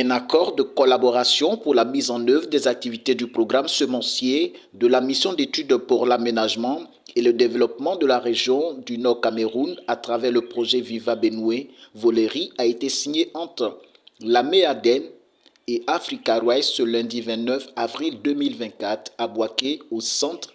Un accord de collaboration pour la mise en œuvre des activités du programme semencier de la mission d'études pour l'aménagement et le développement de la région du Nord Cameroun à travers le projet Viva Benoué Voleri a été signé entre la MEADEN et Africa Rice ce lundi 29 avril 2024 à Bouaké, au centre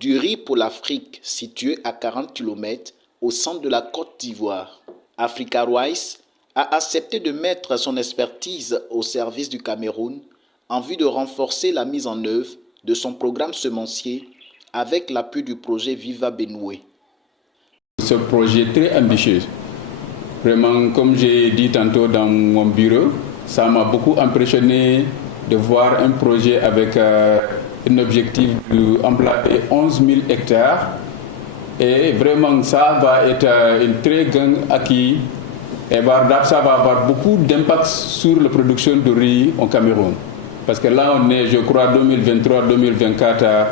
du riz pour l'Afrique, situé à 40 km au centre de la Côte d'Ivoire. Africa Rice a accepté de mettre son expertise au service du Cameroun en vue de renforcer la mise en œuvre de son programme semencier avec l'appui du projet Viva Benoué. Ce projet très ambitieux, vraiment comme j'ai dit tantôt dans mon bureau, ça m'a beaucoup impressionné de voir un projet avec un objectif d'employer 11 000 hectares et vraiment ça va être un très grand acquis. Et ça va avoir beaucoup d'impact sur la production de riz au Cameroun. Parce que là, on est, je crois, 2023-2024,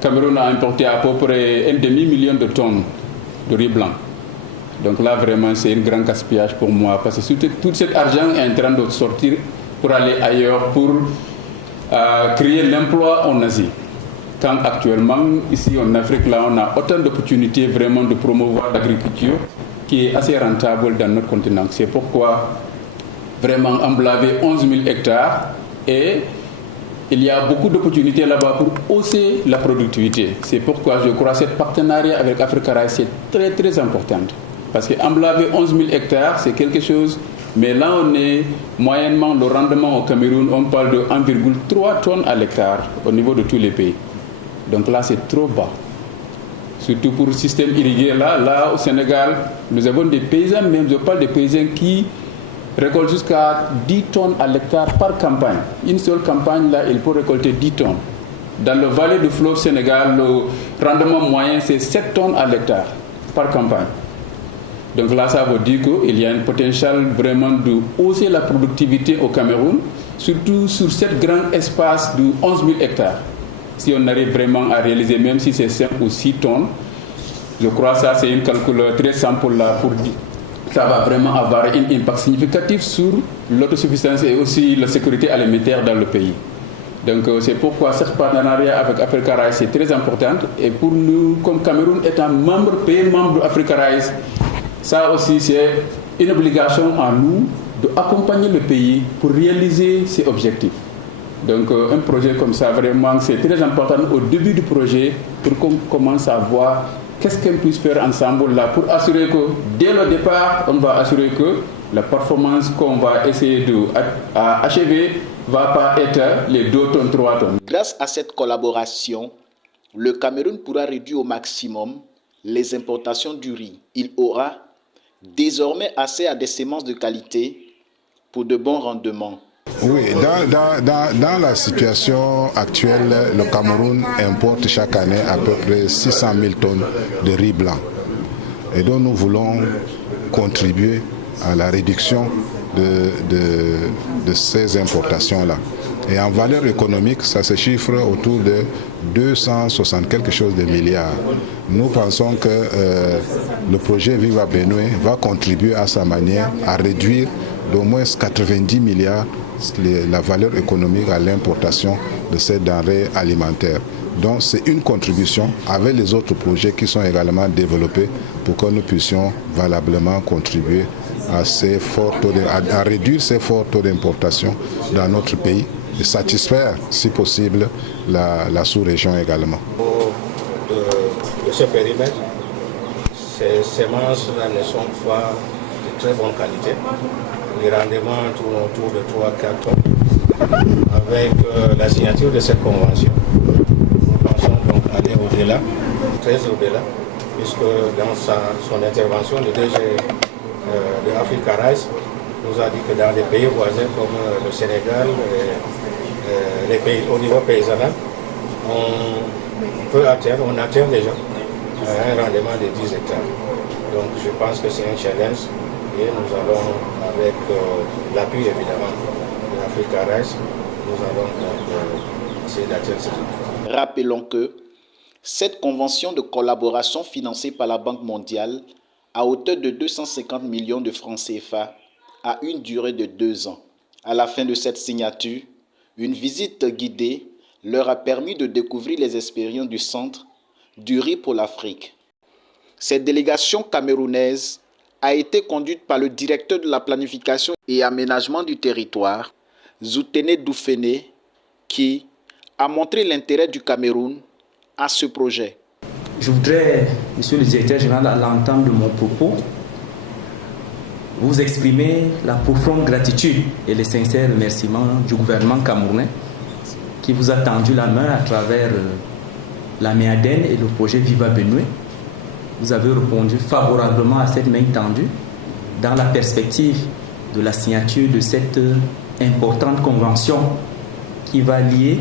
Cameroun a importé à peu près 1,5 million de tonnes de riz blanc. Donc là, vraiment, c'est un grand gaspillage pour moi. Parce que tout cet argent est en train de sortir pour aller ailleurs, pour créer l'emploi en Asie. Quand actuellement, ici en Afrique, là, on a autant d'opportunités vraiment de promouvoir l'agriculture qui est assez rentable dans notre continent. C'est pourquoi vraiment emblaver 11 000 hectares et il y a beaucoup d'opportunités là-bas pour hausser la productivité. C'est pourquoi je crois que ce partenariat avec Africa Rice est très très important. Parce qu'emblaver 11 000 hectares, c'est quelque chose, mais là on est moyennement, le rendement au Cameroun, on parle de 1,3 tonnes à l'hectare au niveau de tous les pays. Donc là c'est trop bas. Surtout pour le système irrigué. Là, au Sénégal, nous avons des paysans, même je parle des paysans qui récoltent jusqu'à 10 tonnes à l'hectare par campagne. Une seule campagne, là, il peut récolter 10 tonnes. Dans le vallée du fleuve Sénégal, le rendement moyen, c'est 7 tonnes à l'hectare par campagne. Donc là, ça veut dire qu'il y a un potentiel vraiment de hausser la productivité au Cameroun, surtout sur ce grand espace de 11 000 hectares. Si on arrive vraiment à réaliser, même si c'est 5 ou 6 tonnes, je crois que ça c'est un calcul très simple pour dire. Ça va vraiment avoir un impact significatif sur l'autosuffisance et aussi la sécurité alimentaire dans le pays. Donc c'est pourquoi ce partenariat avec Africa Rice est très important. Et pour nous, comme Cameroun étant pays membre d'Africa Rice, ça aussi c'est une obligation à nous d'accompagner le pays pour réaliser ses objectifs. Donc un projet comme ça, vraiment, c'est très important au début du projet pour qu'on commence à voir qu'est-ce qu'on puisse faire ensemble là pour assurer que dès le départ, on va assurer que la performance qu'on va essayer d'achever ne va pas être les 2 tonnes, 3 tonnes. Grâce à cette collaboration, le Cameroun pourra réduire au maximum les importations du riz. Il aura désormais accès à des semences de qualité pour de bons rendements. Oui, dans la situation actuelle, le Cameroun importe chaque année à peu près 600 000 tonnes de riz blanc. Et donc nous voulons contribuer à la réduction de ces importations-là. Et en valeur économique, ça se chiffre autour de 260 quelque chose de milliards. Nous pensons que le projet Viva Benoué va contribuer à sa manière à réduire d'au moins 90 milliards la valeur économique à l'importation de ces denrées alimentaires. Donc c'est une contribution avec les autres projets qui sont également développés pour que nous puissions valablement contribuer à réduire ces forts taux d'importation dans notre pays et satisfaire, si possible, la sous-région également. De ce périmètre, ces semences ne sont pas de très bonne qualité. Les rendements tournent autour de 3-4 tonnes. Avec la signature de cette convention, nous pensons donc aller au-delà, très au-delà, puisque dans son intervention, le DG de Africa Rice nous a dit que dans les pays voisins comme le Sénégal, les pays au niveau paysanal, on atteint déjà un rendement de 10 hectares. Donc je pense que c'est un challenge et nous allons, avec l'appui évidemment de Africa Rice, nous allons essayer d'atteindre ce but. Rappelons que cette convention de collaboration financée par la Banque mondiale à hauteur de 250 millions de francs CFA a une durée de 2 ans. À la fin de cette signature, une visite guidée leur a permis de découvrir les expériences du Centre du riz pour l'Afrique. Cette délégation camerounaise a été conduite par le directeur de la planification et aménagement du territoire, Zoutene Doufene, qui a montré l'intérêt du Cameroun à ce projet. Je voudrais, Monsieur le Directeur Général, à l'entame de mon propos, vous exprimer la profonde gratitude et les sincères remerciements du gouvernement camerounais qui vous a tendu la main à travers la MEADEN et le projet Viva Benue. Vous avez répondu favorablement à cette main tendue dans la perspective de la signature de cette importante convention qui va lier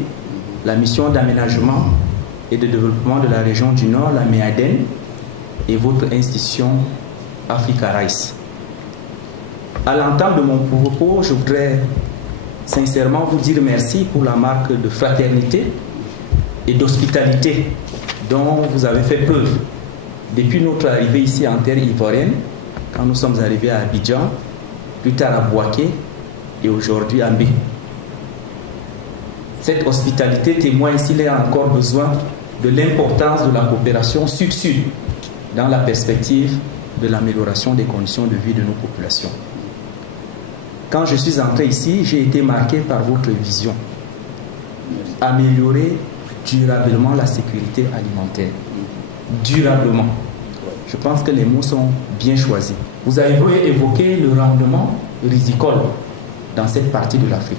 la mission d'aménagement et de développement de la région du Nord, la MEADEN, et votre institution Africa Rice. À l'entame de mon propos, je voudrais sincèrement vous dire merci pour la marque de fraternité et d'hospitalité dont vous avez fait preuve depuis notre arrivée ici en terre ivoirienne, quand nous sommes arrivés à Abidjan, plus tard à Bouaké et aujourd'hui à Mbé. Cette hospitalité témoigne s'il y a encore besoin de l'importance de la coopération sud-sud dans la perspective de l'amélioration des conditions de vie de nos populations. Quand je suis entré ici, j'ai été marqué par votre vision. Améliorer durablement la sécurité alimentaire. Durablement. Je pense que les mots sont bien choisis. Vous avez évoqué le rendement risicole dans cette partie de l'Afrique.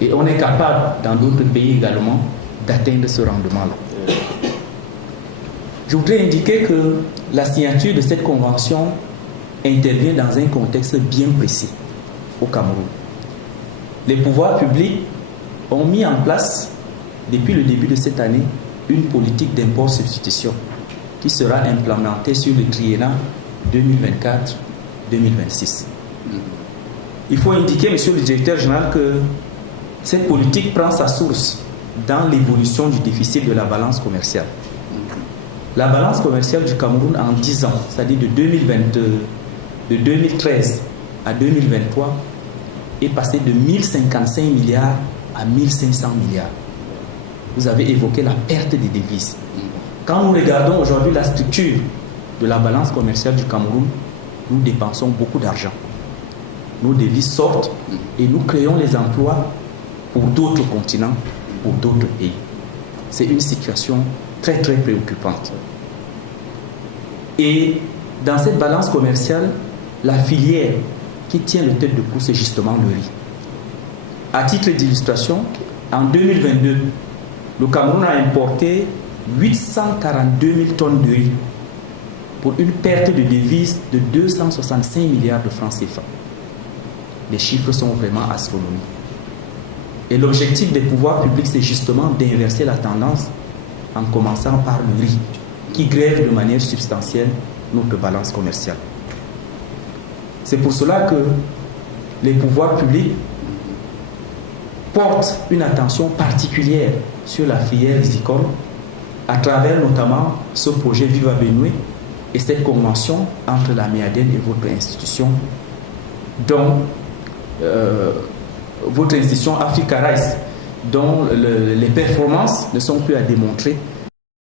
Et on est capable, dans d'autres pays également, d'atteindre ce rendement-là. Je voudrais indiquer que la signature de cette convention intervient dans un contexte bien précis au Cameroun. Les pouvoirs publics ont mis en place, depuis le début de cette année, une politique d'import-substitution qui sera implémentée sur le triennat 2024-2026. Il faut indiquer, Monsieur le Directeur Général, que cette politique prend sa source dans l'évolution du déficit de la balance commerciale. La balance commerciale du Cameroun en 10 ans, c'est-à-dire de 2013 à 2023, est passée de 1055 milliards à 1500 milliards. Vous avez évoqué la perte des devises. Quand nous regardons aujourd'hui la structure de la balance commerciale du Cameroun, nous dépensons beaucoup d'argent. Nos devises sortent et nous créons les emplois pour d'autres continents, pour d'autres pays. C'est une situation très très préoccupante. Et dans cette balance commerciale, la filière qui tient le tête de pouce, c'est justement le riz. À titre d'illustration, en 2022, le Cameroun a importé 842 000 tonnes de riz pour une perte de devises de 265 milliards de francs CFA. Les chiffres sont vraiment astronomiques. Et l'objectif des pouvoirs publics, c'est justement d'inverser la tendance en commençant par le riz, qui grève de manière substantielle notre balance commerciale. C'est pour cela que les pouvoirs publics portent une attention particulière sur la filière risicole à travers notamment ce projet Viva Benue et cette convention entre la MEADEN et votre institution, dont votre institution Africa Rice, dont les performances ne sont plus à démontrer